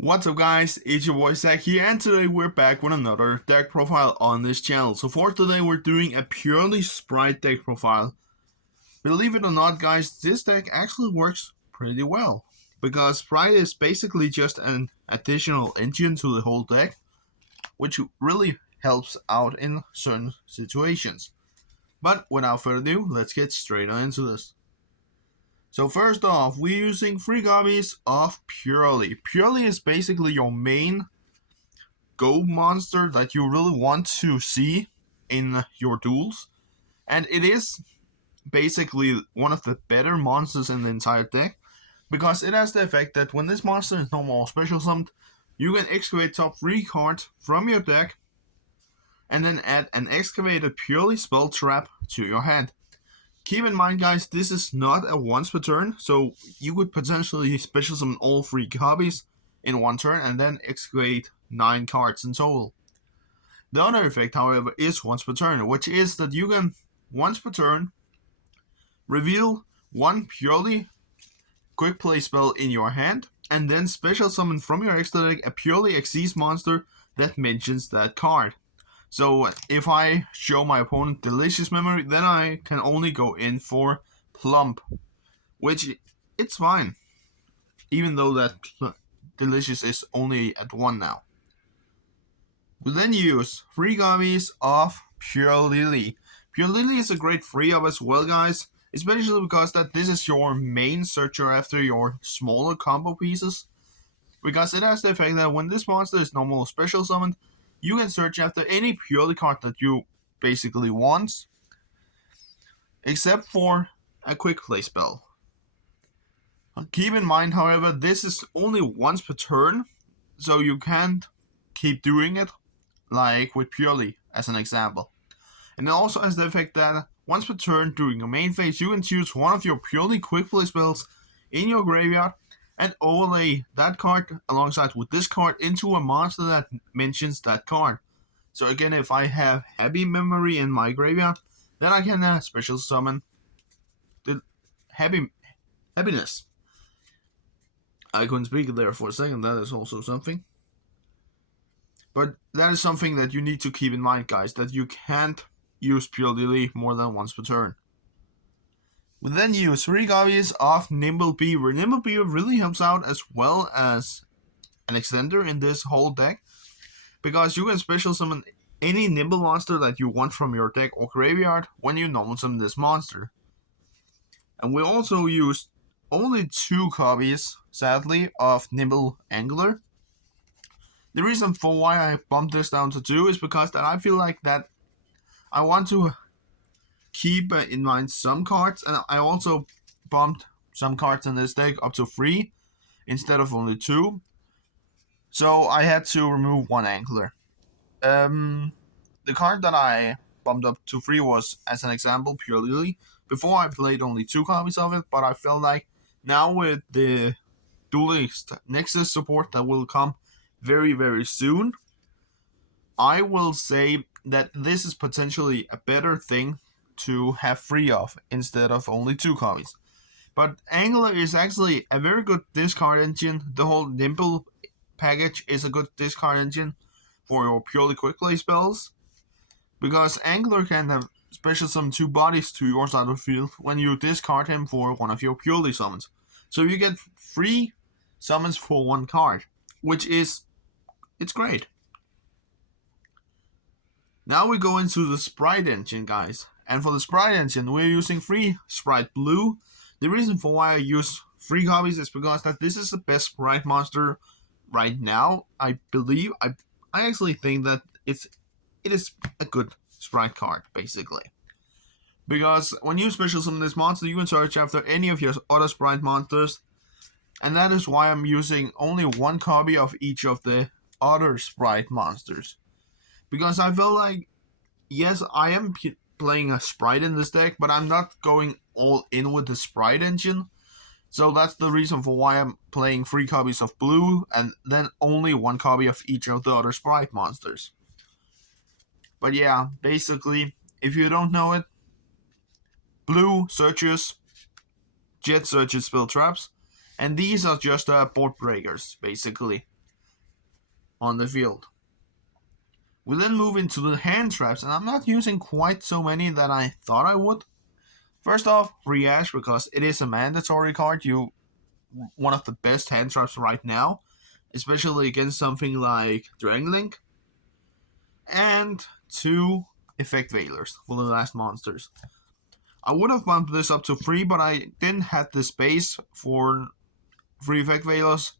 What's up guys, it's your boy Zach here, and today we're back with another deck profile on this channel. So for today we're doing a purely Spright deck profile. Believe it or not guys, this deck actually works pretty well, because Spright is basically just an additional engine to the whole deck, which really helps out in certain situations. But without further ado, let's get straight on into this. So first off, we're using 3 copies of Purrely. Purrely is basically your main go monster that you really want to see in your duels. And it is basically one of the better monsters in the entire deck, because it has the effect that when this monster is no more special summoned, you can excavate top 3 cards from your deck and then add an excavated Purrely spell trap to your hand. Keep in mind guys, this is not a once per turn, so you could potentially special summon all 3 copies in one turn and then excavate 9 cards in total. The other effect however is once per turn, which is that you can once per turn reveal 1 Purrely quick play spell in your hand and then special summon from your extra deck a Purrely Xyz monster that mentions that card. So if I show my opponent Delicious Memory, then I can only go in for Plump, which it's fine, even though that Delicious is only at 1 now. We then use 3 copies of Purrely. Purrely is a great 3-up as well guys, especially because that this is your main searcher after your smaller combo pieces, because it has the effect that when this monster is normal special summoned, you can search after any Purrely card that you basically want, except for a quick play spell. Keep in mind, however, this is only once per turn, so you can't keep doing it, like with Purrely as an example. And it also has the effect that once per turn during your main phase, you can choose one of your Purrely quick play spells in your graveyard and overlay that card alongside with this card into a monster that mentions that card. So again, if I have Happy Memory in my graveyard, then I can special summon the Happiness. I couldn't speak there for a second, that is also something. But that is something that you need to keep in mind guys, that you can't use Purrely more than once per turn. We then use 3 copies of Nimble Beaver. Nimble Beaver really helps out as well as an extender in this whole deck, because you can special summon any Nimble monster that you want from your deck or graveyard when you normal summon this monster. And we also use only 2 copies, sadly, of Nimble Angler. The reason for why I bumped this down to 2 is because that I feel like that I want to keep in mind some cards, and I also bumped some cards in this deck up to 3 instead of only 2, so I had to remove 1 Angler. The card that I bumped up to 3 was, as an example, Purrely. Before I played only 2 copies of it, but I felt like now with the Duelist Nexus support that will come very very soon, I will say that this is potentially a better thing to have 3 of instead of only 2 copies. But Angler is actually a very good discard engine. The whole Nimble package is a good discard engine for your Purrely quick play spells, because Angler can have special summon 2 bodies to your side of the field when you discard him for one of your Purrely summons. So you get 3 summons for 1 card, which is, it's great. Now we go into the Spright engine guys. And for the Spright engine, we're using 3 Spright Blue. The reason for why I use 3 copies is because that this is the best Spright monster right now. I believe, I actually think that it is a good Spright card, basically. Because when you special summon this monster, you can search after any of your other Spright monsters. And that is why I'm using only 1 copy of each of the other Spright monsters. Because I feel like, yes, I am playing a Spright in this deck, but I'm not going all in with the Spright engine. So that's the reason for why I'm playing 3 copies of Blue and then only 1 copy of each of the other Spright monsters. But yeah, basically, if you don't know it, Blue searches, Jet searches spell traps, and these are just board breakers, basically. on the field. We then move into the hand traps, and I'm not using quite so many that I thought I would. First off, React, because it is a mandatory card. One of the best hand traps right now, especially against something like Dragon Link. And 2 Effect Veilers for the last monsters. I would have bumped this up to 3, but I didn't have the space for 3 Effect Veilers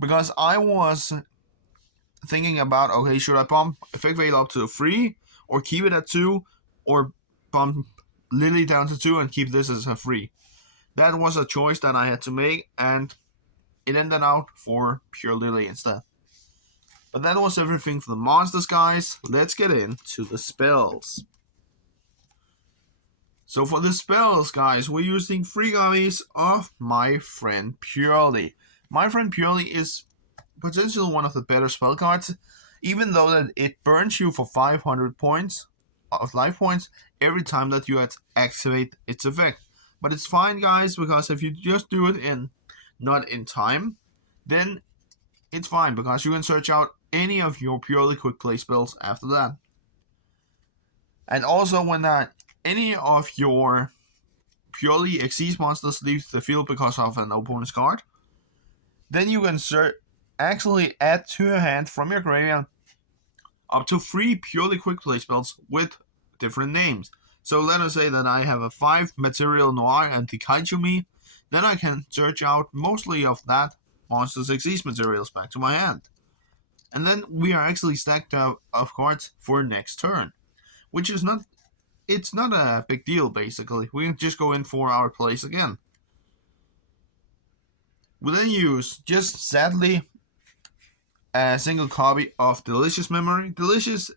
because I was thinking about, okay, should I bump Effect Veil up to 3 or keep it at 2 or bump Lily down to 2 and keep this as a 3. That was a choice that I had to make, and it ended out for pure Lily instead. But that was everything for the monsters, guys. Let's get into the spells. So for the spells, guys, we're using 3 copies of My Friend Purrely. My Friend Purrely is potentially one of the better spell cards, even though that it burns you for 500 points of life points every time that you activate its effect. But it's fine, guys, because if you just do it not in time, then it's fine because you can search out any of your purely quick play spells after that. And also when any of your purely Xyz monsters leaves the field because of an opponent's card, then you can actually add to your hand from your graveyard up to 3 purely quick play spells with different names. So let us say that I have a 5 Material Noir and the Kaiju-Me, then I can search out mostly of that monster's Xyz materials back to my hand. And then we are actually stacked up of cards for next turn, which is not a big deal basically. We can just go in for our plays again. We then use, just sadly, a single copy of Delicious Memory. Delicious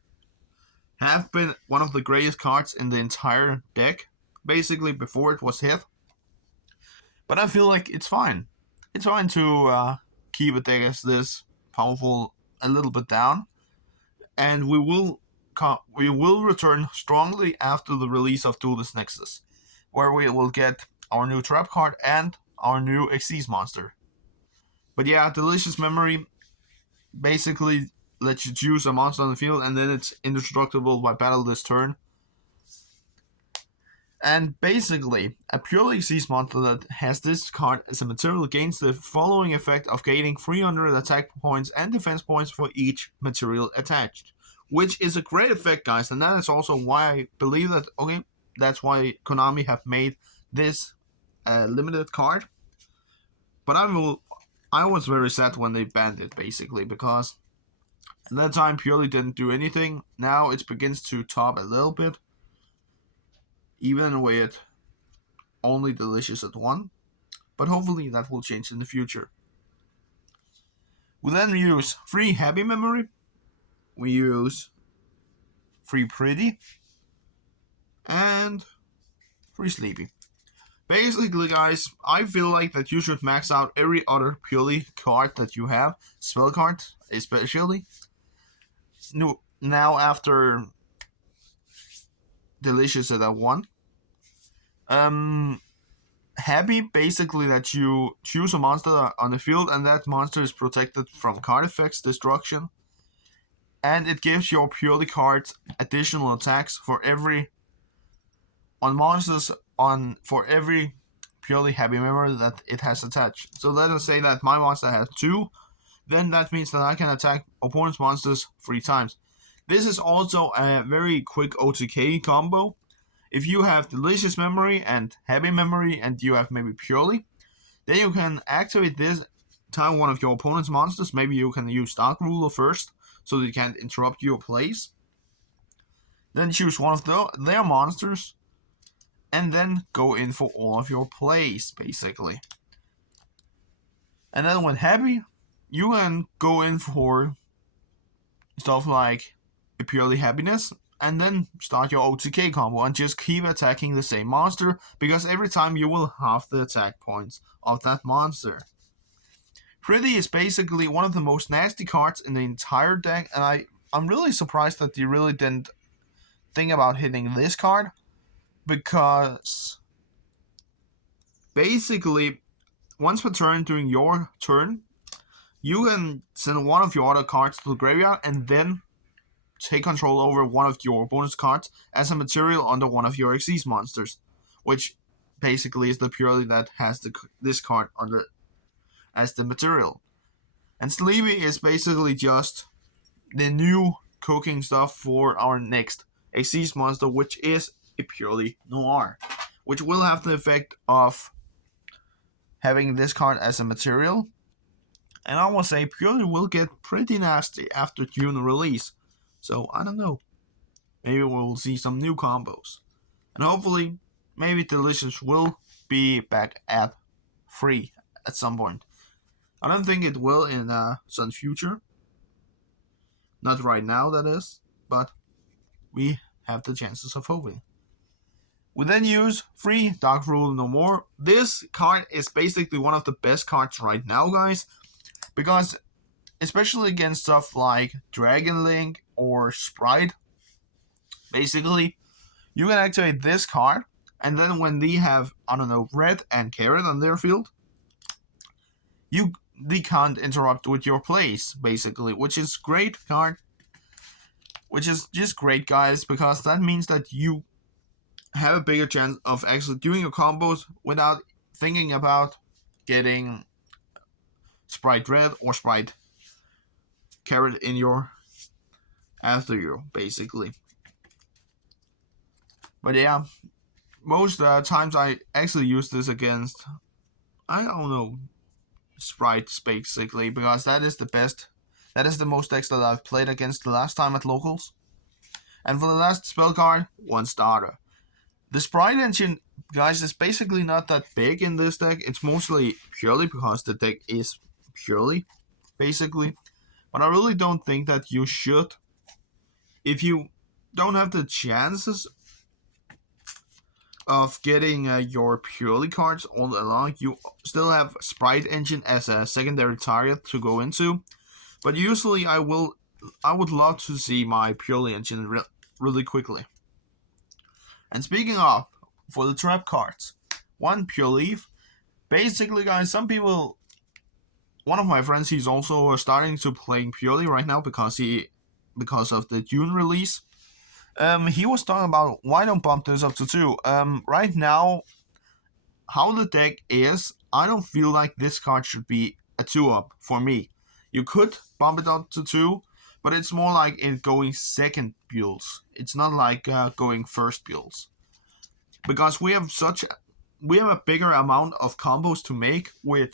have been one of the greatest cards in the entire deck, basically before it was hit. But I feel like it's fine. It's fine to keep a deck as this powerful a little bit down, and we will return strongly after the release of Duelist Nexus, where we will get our new trap card and our new Xyz monster. But yeah, Delicious Memory basically lets you choose a monster on the field, and then it's indestructible by battle this turn. And basically, a purely Xyz monster that has this card as a material gains the following effect of gaining 300 attack points and defense points for each material attached. Which is a great effect, guys, and that is also why I believe that, okay, that's why Konami have made this limited card. But I was very sad when they banned it, basically, because at that time Purrely didn't do anything. Now it begins to top a little bit, even with only Delicious at 1. But hopefully that will change in the future. We then use 3 Happy Memory. We use 3 Pretty. And 3 Sleepy. Basically, guys, I feel like that you should max out every other Purrely card that you have. Spell card, especially. Now after Delicious at 1. Happy, basically that you choose a monster on the field and that monster is protected from card effects, destruction. And it gives your Purrely cards additional attacks for every Purrely Happy Memory that it has attached. So let us say that my monster has 2, then that means that I can attack opponent's monsters 3 times. This is also a very quick OTK combo. If you have Delicious Memory and Happy Memory and you have maybe Purrely, then you can activate this, tile one of your opponent's monsters. Maybe you can use Dark Ruler first, so they can't interrupt your plays. Then choose one of their monsters, and then go in for all of your plays, basically. And then when happy, you can go in for stuff like a Purrely Happiness, and then start your OTK combo and just keep attacking the same monster, because every time you will halve the attack points of that monster. Pretty is basically one of the most nasty cards in the entire deck, and I'm really surprised that you really didn't think about hitting this card, because basically once per turn during your turn, you can send one of your other cards to the graveyard and then take control over one of your bonus cards as a material under one of your Xyz monsters, which basically is the Purrely that has this card under as the material. And Sleepy is basically just the new cooking stuff for our next Xyz monster, which is a Purrely Noir, which will have the effect of having this card as a material. And I will say Purrely will get pretty nasty after June release. So I don't know. Maybe we'll see some new combos. And hopefully, maybe Delicious will be back at free at some point. I don't think it will in some future. Not right now, that is. But we have the chances of hoping. We then use free Dark Rule No More. This card is basically one of the best cards right now, guys. Because, especially against stuff like Dragon Link or Spright, basically, you can activate this card, and then when they have, I don't know, Red and Carrot on their field, they can't interrupt with your plays, basically, which is great card. Which is just great, guys, because that means that you have a bigger chance of actually doing your combos without thinking about getting Spright Red or Spright Carrot in your after you, basically. But yeah, most times I actually use this against, I don't know, Sprites, basically, because that is the best. That is the most decks that I've played against the last time at locals. And for the last spell card, one starter. The Spright engine, guys, is basically not that big in this deck. It's mostly Purrely because the deck is Purrely, basically. But I really don't think that you should. If you don't have the chances of getting your Purrely cards all along, you still have Spright engine as a secondary target to go into. But usually I would love to see my Purrely engine really quickly. And speaking of, for the trap cards, one Purrely. Basically, guys, one of my friends, he's also starting to play Purrely right now because of the June release. He was talking about why don't bump this up to 2. Right now, how the deck is, I don't feel like this card should be a 2-up for me. You could bump it up to 2, but it's more like it going second builds. It's not like going first builds. Because we have a bigger amount of combos to make with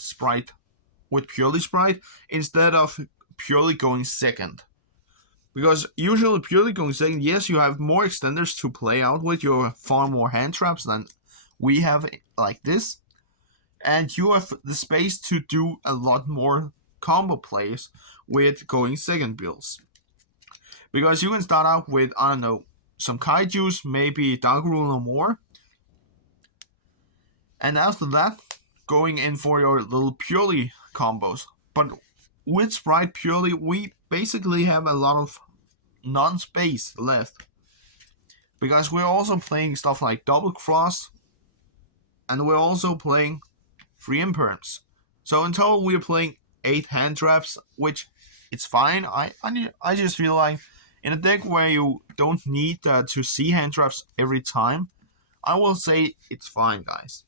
Purrely Spright, instead of Purrely going second. Because usually Purrely going second, yes, you have more extenders to play out with, you have far more hand traps than we have like this. And you have the space to do a lot more combo plays with going second builds. Because you can start out with, I don't know, some Kaijus, maybe Dark Rule No More. And after that, going in for your little Purrely combos. But with Spright Purrely, we basically have a lot of non-space left. Because we're also playing stuff like Double Cross. And we're also playing 3 Imperms. So in total, we're playing 8 hand traps, which it's fine. I just feel like in a deck where you don't need to see hand traps every time, I will say it's fine, guys.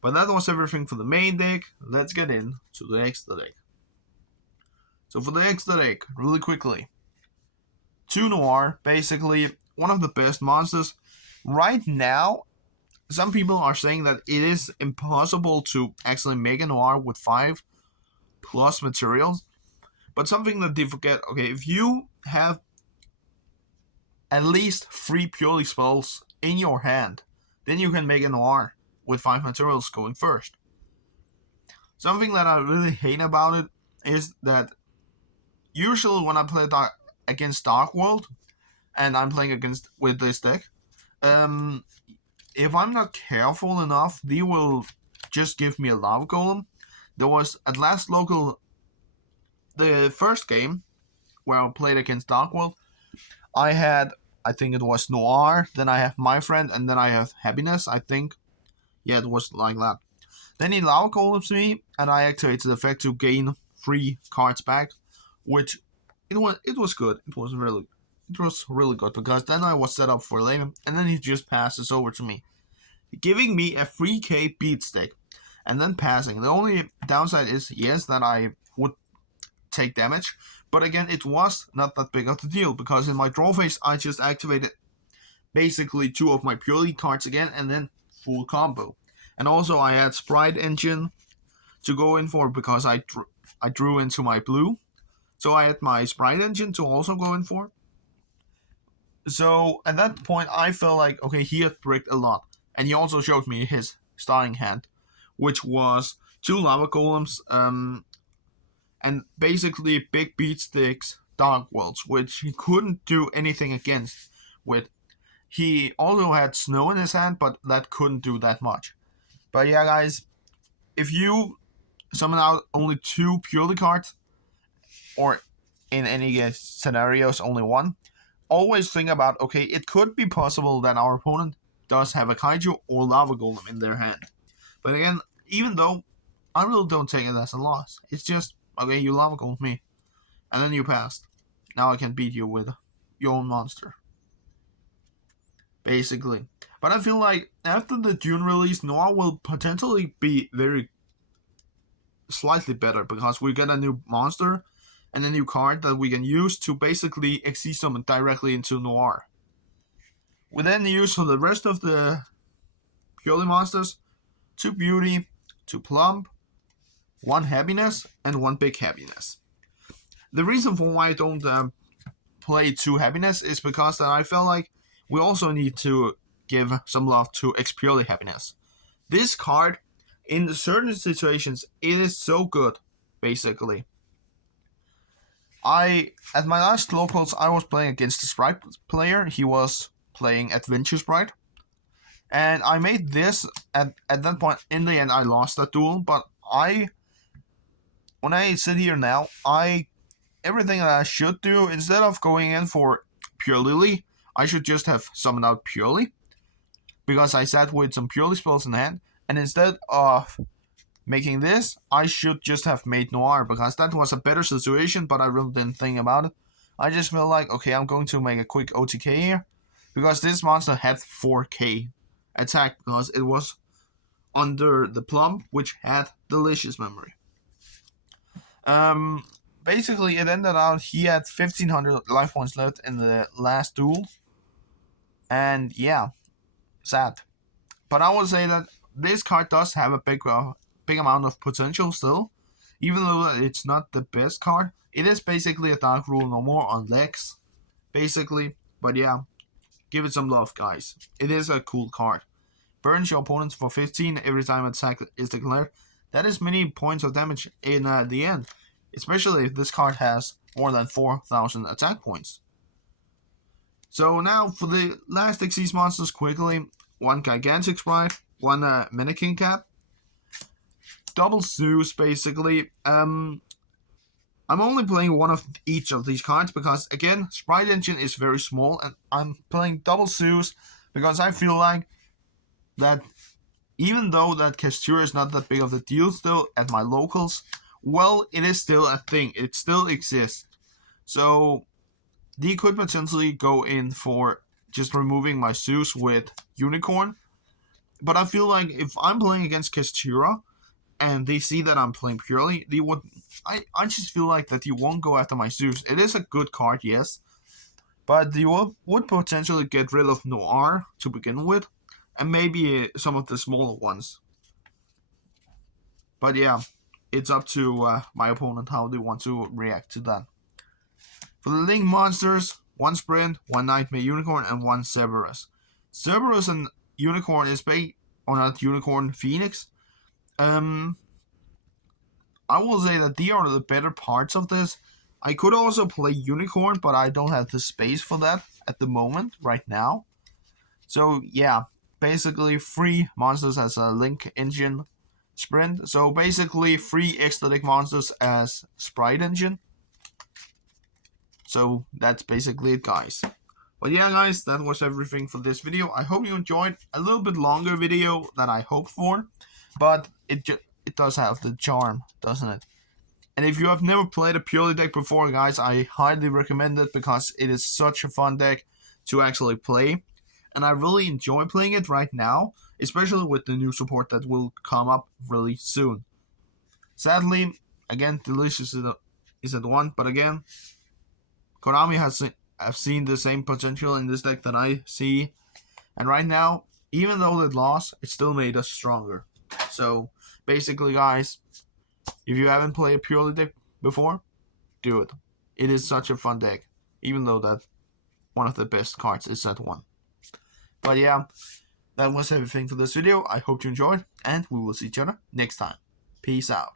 But that was everything for the main deck. Let's get into the extra deck. So for the extra deck, really quickly, 2 Noir, basically one of the best monsters. Right now, some people are saying that it is impossible to actually make a Noir with 5 plus materials. But something that they forget, okay, if you have at least 3 Purrely spells in your hand, then you can make a Noir with 5 materials going first. Something that I really hate about it is that usually when I play against Dark World, and I'm playing with this deck, if I'm not careful enough, they will just give me a Lava Golem. There was at last local, the first game where I played against Dark World, I think it was Noir, then I have My Friend, and then I have Happiness, I think. Yeah, it was like that. Then he Lava Golems me, and I activated the effect to gain free cards back, which it was good. It was really good because then I was set up for later, and then he just passes over to me, giving me a free K beat stick, and then passing. The only downside is yes that I would take damage, but again it was not that big of a deal because in my draw phase I just activated basically 2 of my Purrely cards again and then full combo. And also I had Spright engine to go in for because I drew into my blue. So I had my Spright engine to also go in for. So at that point I felt like, okay, he had bricked a lot. And he also showed me his starting hand, which was 2 lava golems, and basically big beat sticks, dark worlds, which he couldn't do anything against with. He also had snow in his hand, but that couldn't do that much. But yeah, guys, if you summon out only 2 Purrely cards, or in any scenarios only 1, always think about, okay, it could be possible that our opponent does have a Kaiju or Lava Golem in their hand. But again, even though I really don't take it as a loss, it's just, okay, you Lava Golem me, and then you passed. Now I can beat you with your own monster, basically. But I feel like after the June release, Noir will potentially be slightly better because we get a new monster and a new card that we can use to basically XC summon directly into Noir. We then use for the rest of the Purrely monsters 2 Beauty, 2 Plump, 1 Happiness, and 1 Big Happiness. The reason for why I don't play 2 Happiness is because I felt like we also need to give some love to Purrely Happiness. This card, in certain situations, it is so good, basically. At my last locals, I was playing against the Spright player. He was playing Adventure Spright. And I made this, at that point, in the end, I lost that duel, but when I sit here now, everything that I should do, instead of going in for Purrely, I should just have summoned out Purrely, because I sat with some Purrely spells in hand, and instead of making this, I should just have made Noir, because that was a better situation, but I really didn't think about it. I just felt like, okay, I'm going to make a quick OTK here, because this monster had 4k attack, because it was under the Plump, which had Delicious Memory. Basically, it ended out he had 1500 life points left in the last duel. And yeah, sad. But I would say that this card does have a big amount of potential still. Even though it's not the best card, it is basically a Dark Rule no more on Lex, basically. But yeah, give it some love, guys. It is a cool card. Burns your opponents for 15 every time attack is declared. That is many points of damage in the end, especially if this card has more than 4,000 attack points. So now for the last Xyz monsters quickly, 1 Gigantic Sprite, 1 Mannequin Cat, double Zeus basically. I'm only playing 1 of each of these cards because again, Spright Engine is very small and I'm playing double Zeus because I feel like that even though that Castura is not that big of a deal still at my locals, well, it is still a thing. It still exists. So they could potentially go in for just removing my Zeus with Unicorn. But I feel like if I'm playing against Castura and they see that I'm playing Purrely, they would. I just feel like that you won't go after my Zeus. It is a good card, yes, but you would potentially get rid of Noir to begin with, and maybe some of the smaller ones. But yeah, it's up to my opponent how they want to react to that. For the Link monsters, 1 Sprint, 1 Nightmare Unicorn, and 1 Cerberus. Cerberus and Unicorn is or not Unicorn, Phoenix. I will say that they are the better parts of this. I could also play Unicorn, but I don't have the space for that at the moment, right now. So yeah, basically 3 monsters as a Link Engine Sprint. So basically 3 Ecstatic monsters as Spright Engine. So that's basically it, guys. But yeah, guys, that was everything for this video. I hope you enjoyed a little bit longer video than I hoped for, but it does have the charm, doesn't it? And if you have never played a Purrely deck before, guys, I highly recommend it because it is such a fun deck to actually play. And I really enjoy playing it right now, especially with the new support that will come up really soon. Sadly, again, Delicious is at 1, but again, Konami have seen the same potential in this deck that I see. And right now, even though it lost, it still made us stronger. So, basically, guys, if you haven't played a Purrely deck before, do it. It is such a fun deck, even though that one of the best cards is at 1. But yeah, that was everything for this video. I hope you enjoyed, and we will see each other next time. Peace out.